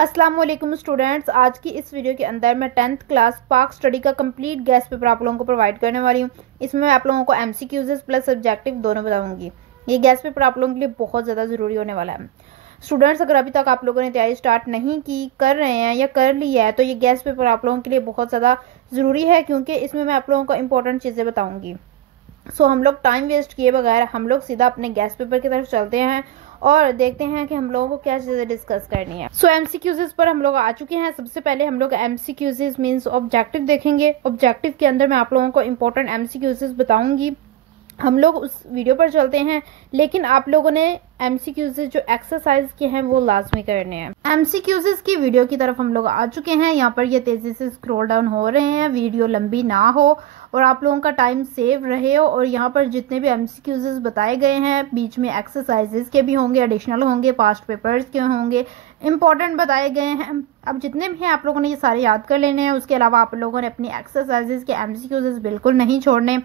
अस्सलाम वालेकुम स्टूडेंट्स, आज की इस वीडियो के अंदर मैं 10th क्लास पाक स्टडी का कंप्लीट गेस्ट पेपर आप लोगों को प्रोवाइड करने वाली हूँ। इसमें मैं आप लोगों को एमसीक्यूज़ प्लस सब्जेक्टिव दोनों बताऊंगी। ये गेस्ट पेपर आप लोगों के लिए बहुत ज़्यादा ज़रूरी होने वाला है। स्टूडेंट्स, अगर अभी तक आप लोगों ने तैयारी स्टार्ट नहीं की, कर रहे हैं या कर ली है, तो ये गेस्ट पेपर आप लोगों के लिए बहुत ज़्यादा ज़रूरी है, क्योंकि इसमें मैं आप लोगों को इंपॉर्टेंट चीज़ें बताऊँगी। सो हम लोग टाइम वेस्ट किए बगैर हम लोग सीधा अपने गेस्ट पेपर की तरफ चलते हैं और देखते हैं कि हम लोगों को क्या चीज़ें डिस्कस करनी है। सो एमसीक्यूज़ पर हम लोग आ चुके हैं। सबसे पहले हम लोग एमसीक्यूज़ मींस ऑब्जेक्टिव देखेंगे। ऑब्जेक्टिव के अंदर मैं आप लोगों को इंपॉर्टेंट एमसीक्यूज़ बताऊंगी। हम लोग उस वीडियो पर चलते हैं, लेकिन आप लोगों ने एमसीक्यूज़ जो एक्सरसाइज के हैं वो लाजमी करने हैं। एमसीक्यूज़ की वीडियो की तरफ हम लोग आ चुके हैं। यहाँ पर ये तेज़ी से स्क्रॉल डाउन हो रहे हैं, वीडियो लंबी ना हो और आप लोगों का टाइम सेव रहे हो। और यहाँ पर जितने भी एमसीक्यूज़ बताए गए हैं, बीच में एक्सरसाइजेज के भी होंगे, एडिशनल होंगे, पास्ट पेपर्स के होंगे, इंपॉर्टेंट बताए गए हैं। अब जितने भी हैं आप लोगों ने ये सारे याद कर लेने हैं। उसके अलावा आप लोगों ने अपनी एक्सरसाइजेज के एमसीक्यूज़ बिल्कुल नहीं छोड़ने,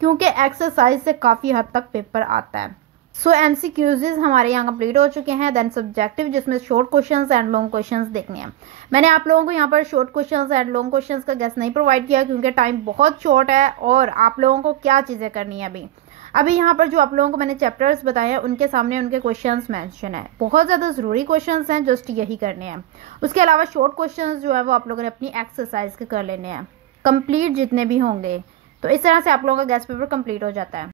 क्योंकि एक्सरसाइज से काफ़ी हद तक पेपर आता है। सो एमसीक्यूज़ हमारे यहाँ कंप्लीट हो चुके हैं। देन सब्जेक्टिव, जिसमें short questions and long questions देखने हैं। मैंने आप लोगों को यहाँ पर short questions and long questions का गेस नहीं प्रोवाइड किया, क्योंकि टाइम बहुत शॉर्ट है और आप लोगों को क्या चीज़ें करनी है। अभी यहाँ पर जो आप लोगों को मैंने चैप्टर्स बताए हैं, उनके सामने उनके क्वेश्चंस मेंशन है। बहुत ज़्यादा ज़रूरी क्वेश्चंस हैं, जस्ट यही करने हैं। उसके अलावा शॉर्ट क्वेश्चंस जो है वो आप लोगों ने अपनी एक्सरसाइज के कर लेने हैं, कंप्लीट जितने भी होंगे। तो इस तरह से आप लोगों का गेस्ट पेपर कंप्लीट हो जाता है।